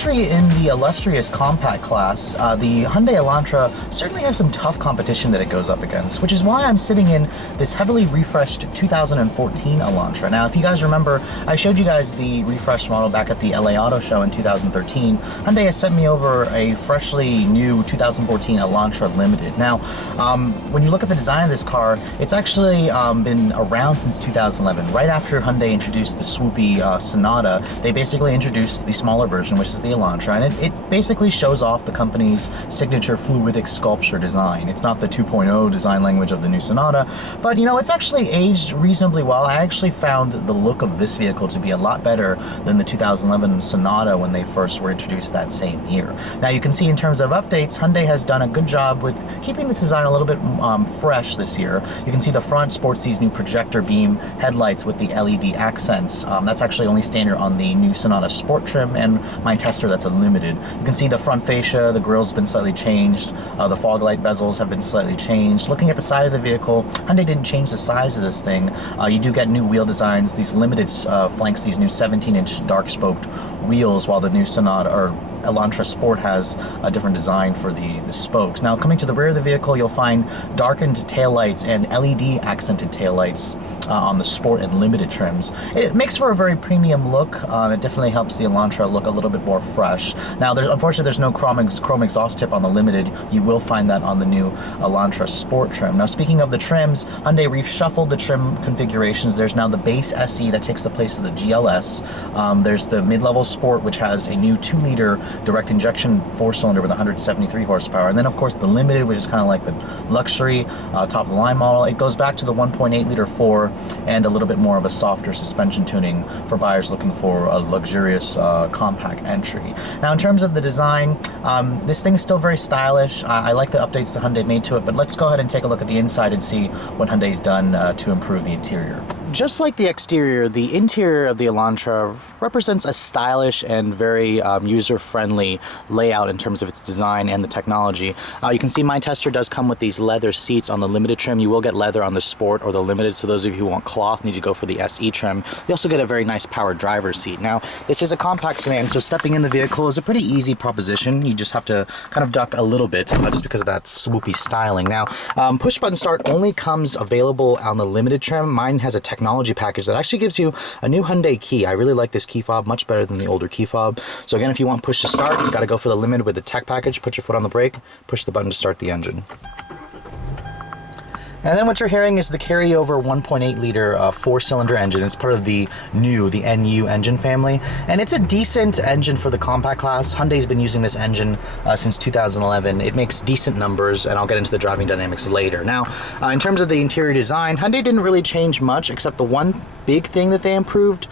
entry in the illustrious compact class, the Hyundai Elantra certainly has some tough competition that it goes up against, which is why I'm sitting in this heavily refreshed 2014 Elantra. Now, if you guys remember, I showed you guys the refreshed model back at the LA Auto Show in 2013. Hyundai has sent me over a freshly new 2014 Elantra Limited. Now, when you look at the design of this car, it's actually been around since 2011. Right after Hyundai introduced the swoopy Sonata, they basically introduced the smaller version, which is the Elantra, and it basically shows off the company's signature fluidic sculpture design. It's not the 2.0 design language of the new Sonata, but you know, it's actually aged reasonably well. I actually found the look of this vehicle to be a lot better than the 2011 Sonata when they first were introduced that same year. Now you can see in terms of updates, Hyundai has done a good job with keeping this design a little bit fresh this year. You can see the front sports these new projector beam headlights with the LED accents. That's actually only standard on the new Sonata Sport trim, and my tester, that's a limited. You can see the front fascia, the grille's been slightly changed, the fog light bezels have been slightly changed. Looking at the side of the vehicle, Hyundai didn't change the size of this thing. You do get new wheel designs. These limited flanks these new 17-inch dark spoked wheels, while the new Sonata or Elantra Sport has a different design for the spokes. Now, coming to the rear of the vehicle, you'll find darkened taillights and LED accented taillights on the Sport and Limited trims. It makes for a very premium look. It definitely helps the Elantra look a little bit more fresh. Now, unfortunately, there's no chrome exhaust tip on the Limited. You will find that on the new Elantra Sport trim. Now, speaking of the trims, Hyundai reshuffled the trim configurations. There's now the base SE that takes the place of the GLS. There's the mid-level Sport, which has a new 2-liter direct injection 4-cylinder with 173 horsepower, and then of course the Limited, which is kind of like the luxury top of the line model. It goes back to the 1.8 liter 4 and a little bit more of a softer suspension tuning for buyers looking for a luxurious compact entry. Now, in terms of the design, this thing is still very stylish. I like the updates that Hyundai made to it, but let's go ahead and take a look at the inside and see what Hyundai's done to improve the interior. Just like the exterior, the interior of the Elantra represents a stylish and very user-friendly layout in terms of its design and the technology. You can see my tester does come with these leather seats on the Limited trim. You will get leather on the Sport or the Limited, so those of you who want cloth need to go for the SE trim. You also get a very nice powered driver's seat. Now, this is a compact sedan, so stepping in the vehicle is a pretty easy proposition. You just have to kind of duck a little bit just because of that swoopy styling. Now, push button start only comes available on the Limited trim. Mine has a technology package that actually gives you a new Hyundai key. I really like this key fob, much better than the older key fob. So again, if you want push to start, you got to go for the Limited with the tech package. Put your foot on the brake, push the button to start the engine. And then what you're hearing is the carryover 1.8 liter 4-cylinder engine. It's part of the NU engine family, and it's a decent engine for the compact class. Hyundai's been using this engine since 2011. It makes decent numbers, and I'll get into the driving dynamics later. Now, in terms of the interior design, Hyundai didn't really change much, except the one big thing that they improved,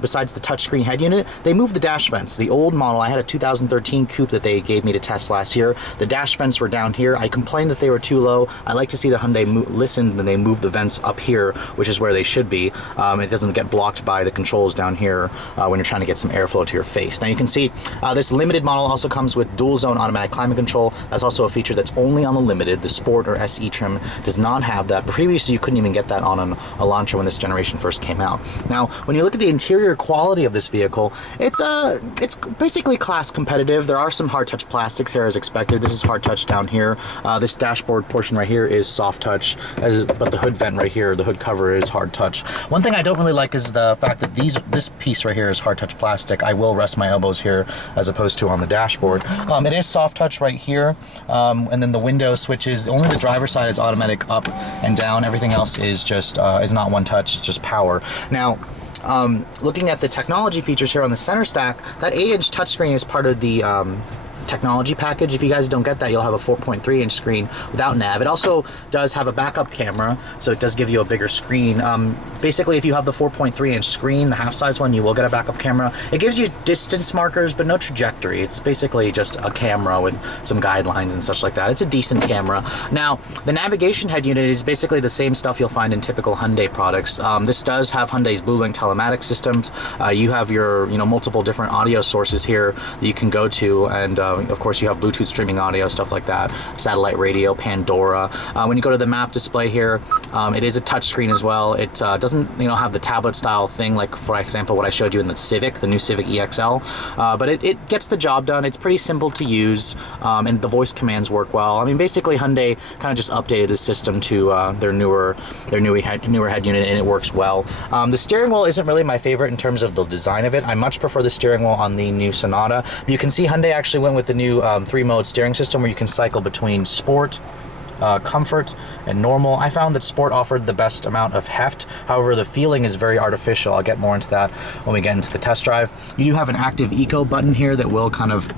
besides the touchscreen head unit, they moved the dash vents. The old model, I had a 2013 Coupe that they gave me to test last year. The dash vents were down here. I complained that they were too low. I like to see that Hyundai listened and they moved the vents up here, which is where they should be. It doesn't get blocked by the controls down here when you're trying to get some airflow to your face. Now you can see this Limited model also comes with dual zone automatic climate control. That's also a feature that's only on the Limited. The Sport or SE trim does not have that. Previously, you couldn't even get that on an Elantra when this generation first came out. Now, when you look at the interior quality of this vehicle, it's basically class competitive. There are some hard touch plastics here as expected. This is hard touch down here. This dashboard portion right here is soft touch, but the hood vent right here, the hood cover, is hard touch. One thing I don't really like is the fact that this piece right here is hard touch plastic. I will rest my elbows here as opposed to on the dashboard. It is soft touch right here, and then the window switches. Only the driver's side is automatic up and down. Everything else is just is not one touch, it's just power. Now, looking at the technology features here on the center stack, that 8-inch touchscreen is part of the technology package. If you guys don't get that, you'll have a 4.3-inch screen without nav. It also does have a backup camera, so it does give you a bigger screen. Basically, if you have the 4.3-inch screen, the half-size one, you will get a backup camera. It gives you distance markers, but no trajectory. It's basically just a camera with some guidelines and such like that. It's a decent camera. Now, the navigation head unit is basically the same stuff you'll find in typical Hyundai products. This does have Hyundai's BlueLink telematics systems. You have your multiple different audio sources here that you can go to and of course, you have Bluetooth streaming audio, stuff like that, satellite radio, Pandora. When you go to the map display here, it is a touchscreen as well. It doesn't, have the tablet style thing like, for example, what I showed you in the Civic, the new Civic EXL, but it gets the job done. It's pretty simple to use, and the voice commands work well. I mean, basically, Hyundai kind of just updated the system to their newer head unit, and it works well. The steering wheel isn't really my favorite in terms of the design of it. I much prefer the steering wheel on the new Sonata. You can see Hyundai actually went with the new 3-mode steering system where you can cycle between sport, comfort, and normal. I found that sport offered the best amount of heft. However, the feeling is very artificial. I'll get more into that when we get into the test drive. You do have an active eco button here that will kind of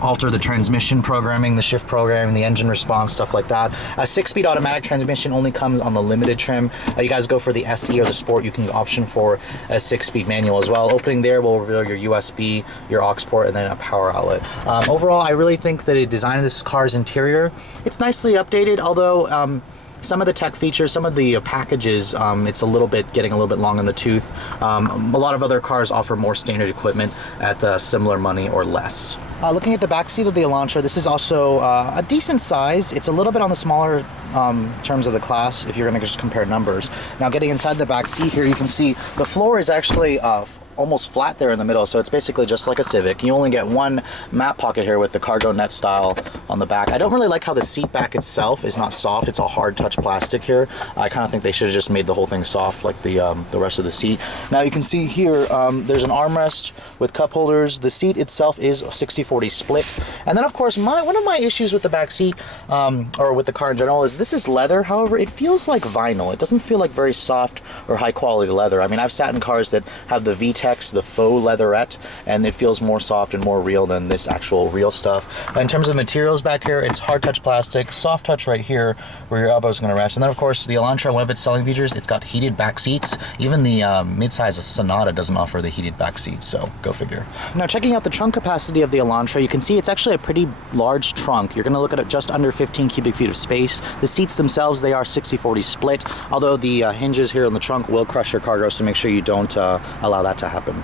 alter the transmission programming, the shift programming, the engine response, stuff like that. A 6-speed automatic transmission only comes on the limited trim. You guys go for the SE or the Sport, you can option for a 6-speed manual as well. Opening there will reveal your USB, your aux port, and then a power outlet. Overall, I really think that the design of this car's interior, it's nicely updated, although some of the tech features, some of the packages, it's getting a little bit long in the tooth. A lot of other cars offer more standard equipment at similar money or less. Looking at the back seat of the Elantra, this is also a decent size. It's a little bit on the smaller terms of the class if you're going to just compare numbers. Now, getting inside the back seat here, you can see the floor is actually almost flat there in the middle, so it's basically just like a Civic. You only get one map pocket here with the cargo net style on the back. I don't really like how the seat back itself is not soft. It's a hard touch plastic here. I kind of think they should have just made the whole thing soft like the rest of the seat. Now you can see here there's an armrest with cup holders. The seat itself is 60/40 split. And then of course one of my issues with the back seat or with the car in general is this is leather. However, it feels like vinyl. It doesn't feel like very soft or high quality leather. I mean, I've sat in cars that have the VTEC, the faux leatherette, and it feels more soft and more real than this actual real stuff. In terms of materials back here, it's hard touch plastic, soft touch right here where your elbow is going to rest. And then of course the Elantra, one of its selling features, it's got heated back seats. Even the midsize Sonata doesn't offer the heated back seats, so go figure. Now, checking out the trunk capacity of the Elantra, you can see it's actually a pretty large trunk. You're going to look at just under 15 cubic feet of space. The seats themselves, they are 60/40 split, although the hinges here in the trunk will crush your cargo, so make sure you don't allow that to happen.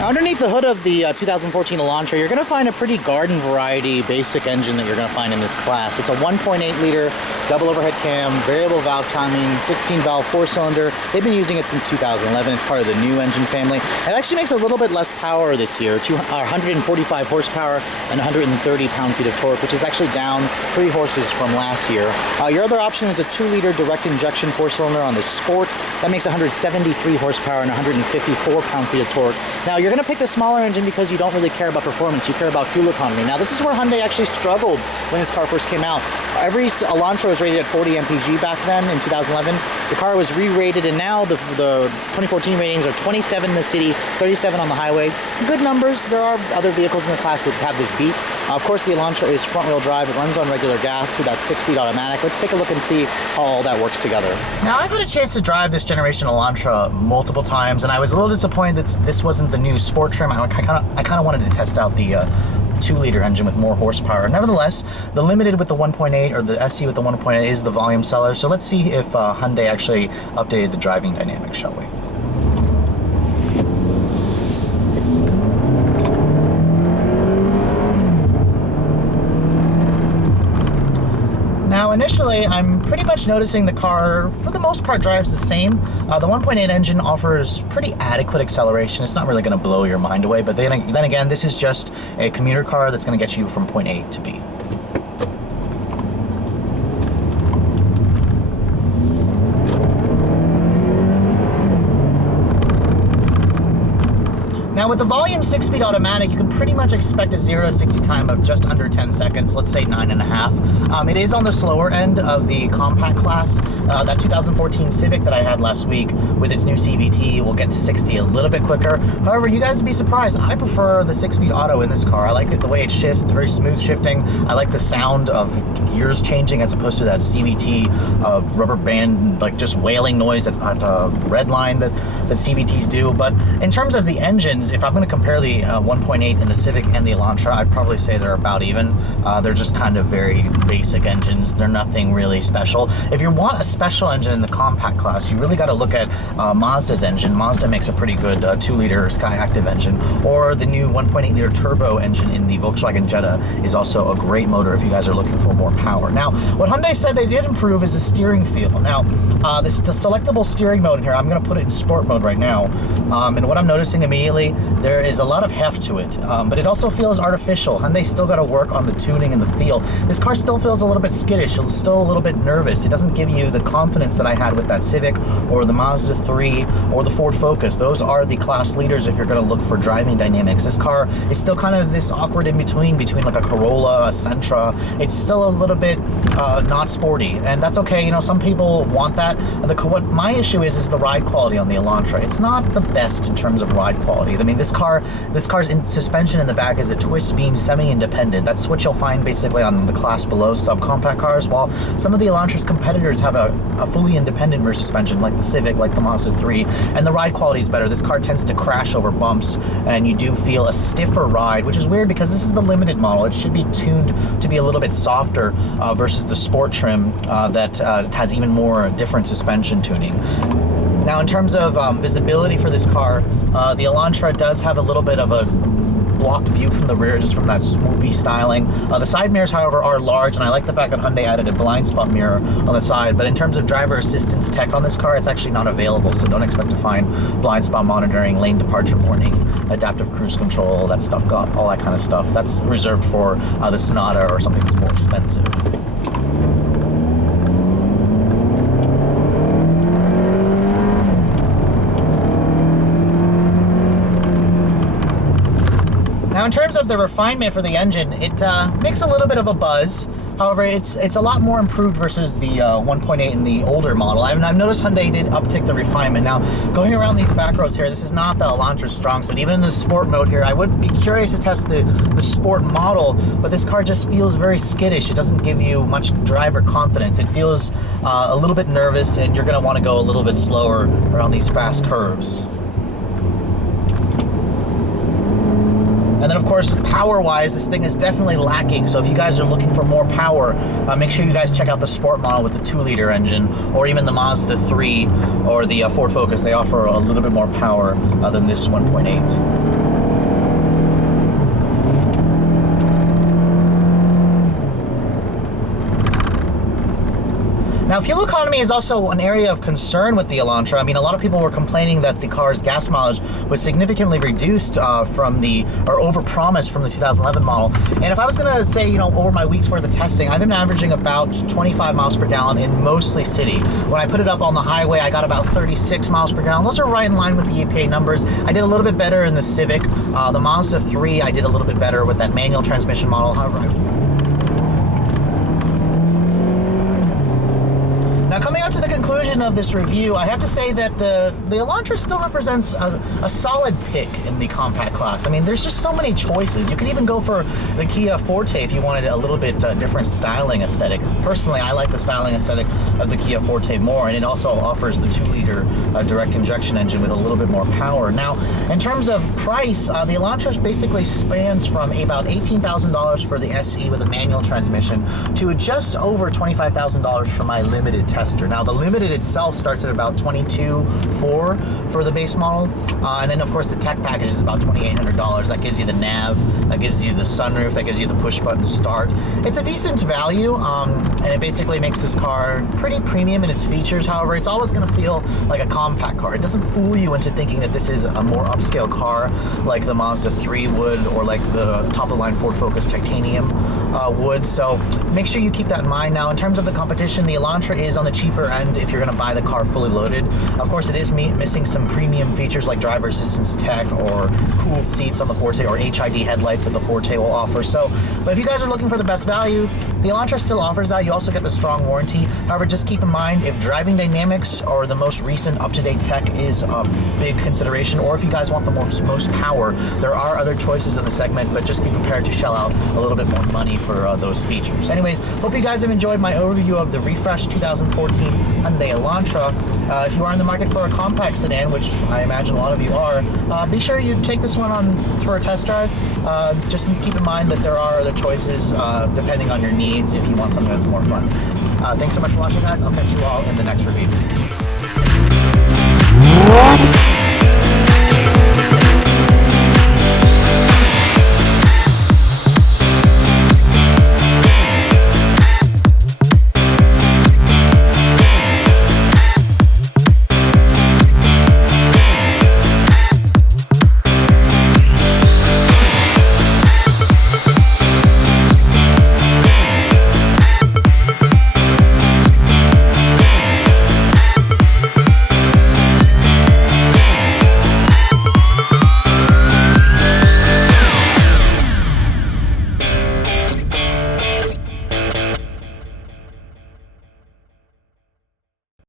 Underneath the hood of the 2014 Elantra, you're going to find a pretty garden variety basic engine that you're going to find in this class. It's a 1.8 liter double overhead cam, variable valve timing, 16 valve 4-cylinder. They've been using it since 2011. It's part of the new engine family. It actually makes a little bit less power this year, 145 horsepower and 130 pound-feet of torque, which is actually down 3 horses from last year. Your other option is a 2-liter direct injection 4-cylinder on the Sport. That makes 173 horsepower and 154 pound-feet of torque. Now, you're going to pick the smaller engine because you don't really care about performance, you care about fuel economy. Now, this is where Hyundai actually struggled when this car first came out. Every Elantra was rated at 40 mpg back then in 2011. The car was re-rated, and now the 2014 ratings are 27 in the city, 37 on the highway. Good numbers. There are other vehicles in the class that have this beat. Of course, the Elantra is front-wheel drive. It runs on regular gas with that 6-speed automatic. Let's take a look and see how all that works together. Now, I've had a chance to drive this generation Elantra multiple times, and I was a little disappointed that this wasn't the new Sport trim. I kind of wanted to test out the 2-liter engine with more horsepower. Nevertheless, the Limited with the 1.8 or the SE with the 1.8 is the volume seller. So let's see if Hyundai actually updated the driving dynamics, shall we? Now, initially, I'm pretty much noticing the car, for the most part, drives the same. The 1.8 engine offers pretty adequate acceleration. It's not really going to blow your mind away, but then again, this is just a commuter car that's going to get you from point A to B. Now, with the volume 6-speed automatic, you can pretty much expect a 0 to 60 time of just under 10 seconds, let's say 9.5. It is on the slower end of the compact class. That 2014 Civic that I had last week with its new CVT will get to 60 a little bit quicker. However, you guys would be surprised. I prefer the 6-speed auto in this car. I like the way it shifts. It's very smooth shifting. I like the sound of gears changing as opposed to that CVT rubber band, like just wailing noise at Redline that CVTs do. But in terms of the engines, if I'm going to compare the 1.8 in the Civic and the Elantra, I'd probably say they're about even. They're just kind of very basic engines. They're nothing really special. If you want a special engine in the compact class, you really got to look at Mazda's engine. Mazda makes a pretty good 2-liter Skyactiv engine, or the new 1.8-liter turbo engine in the Volkswagen Jetta is also a great motor if you guys are looking for more power. Now, what Hyundai said they did improve is the steering feel. Now, the selectable steering mode in here, I'm going to put it in sport mode right now, and what I'm noticing immediately, there is a lot of heft to it, but it also feels artificial. Hyundai still got to work on the tuning and the feel. This car still feels a little bit skittish, it's still a little bit nervous. It doesn't give you the confidence that I had with that Civic or the Mazda 3 or the Ford Focus. Those are the class leaders if you're going to look for driving dynamics. This car is still kind of this awkward in between like a Corolla, a Sentra. It's still a little bit not sporty, and that's okay. You know, some people want that. What my issue is the ride quality on the Elantra. It's not the best in terms of ride quality. I mean, this car's suspension in the back is a twist beam semi-independent. That's what you'll find basically on the class below subcompact cars, while some of the Elantra's competitors have a fully independent rear suspension like the Civic, like the Mazda 3, and the ride quality is better. This car tends to crash over bumps, and you do feel a stiffer ride, which is weird because this is the limited model. It should be tuned to be a little bit softer versus the sport trim that has even more different suspension tuning. Now, in terms of visibility for this car, the Elantra does have a little bit of a blocked view from the rear, just from that swoopy styling. The side mirrors, however, are large, and I like the fact that Hyundai added a blind spot mirror on the side, but in terms of driver assistance tech on this car, it's actually not available, so don't expect to find blind spot monitoring, lane departure warning, adaptive cruise control, that stuff, got all that kind of stuff. That's reserved for the Sonata or something that's more expensive. Now, in terms of the refinement for the engine, it makes a little bit of a buzz. However, it's a lot more improved versus the 1.8 in the older model. I've noticed Hyundai did uptick the refinement. Now, going around these back roads here, this is not the Elantra's strong suit. Even in the sport mode here, I would be curious to test the sport model, but this car just feels very skittish. It doesn't give you much driver confidence. It feels a little bit nervous, and you're going to want to go a little bit slower around these fast curves. And then, of course, power-wise, this thing is definitely lacking. So if you guys are looking for more power, make sure you guys check out the sport model with the 2-liter engine, or even the Mazda 3 or the Ford Focus. They offer a little bit more power than this 1.8. Now, fuel economy is also an area of concern with the Elantra. I mean, a lot of people were complaining that the car's gas mileage was significantly reduced overpromised from the 2011 model. And if I was going to say, you know, over my week's worth of testing, I've been averaging about 25 miles per gallon in mostly city. When I put it up on the highway, I got about 36 miles per gallon. Those are right in line with the EPA numbers. I did a little bit better in the Civic. The Mazda 3, I did a little bit better with that manual transmission model. However, now, coming up to the conclusion of this review, I have to say that the Elantra still represents a solid pick in the compact class. I mean, there's just so many choices. You could even go for the Kia Forte if you wanted a little bit different styling aesthetic. Personally, I like the styling aesthetic of the Kia Forte more, and it also offers the 2-liter direct injection engine with a little bit more power. Now, in terms of price, the Elantra basically spans from about $18,000 for the SE with a manual transmission to just over $25,000 for my limited tester. Now, the Limited itself starts at about $22,400 for the base model, and then of course the tech package is about $2,800. That gives you the nav, that gives you the sunroof, that gives you the push button start. It's a decent value, and it basically makes this car pretty premium in its features. However, it's always going to feel like a compact car. It doesn't fool you into thinking that this is a more upscale car like the Mazda 3 would, or like the top-of-the-line Ford Focus Titanium would. So make sure you keep that in mind. Now, in terms of the competition, the Elantra is on the cheaper end if you're going to buy the car fully loaded. Of course, it is missing some premium features like driver assistance tech or cooled seats on the Forte, or HID headlights that the Forte will offer. So, but if you guys are looking for the best value, the Elantra still offers that. You also get the strong warranty. However, just keep in mind, if driving dynamics or the most recent up-to-date tech is a big consideration, or if you guys want the most power, there are other choices in the segment, but just be prepared to shell out a little bit more money for those features. Anyways, hope you guys have enjoyed my overview of the refreshed 2014 Hyundai Elantra. If you are in the market for a compact sedan, which I imagine a lot of you are, be sure you take this one on for a test drive. Just keep in mind that there are other choices depending on your needs if you want something that's more fun. Thanks so much for watching, guys. I'll catch you all in the next review.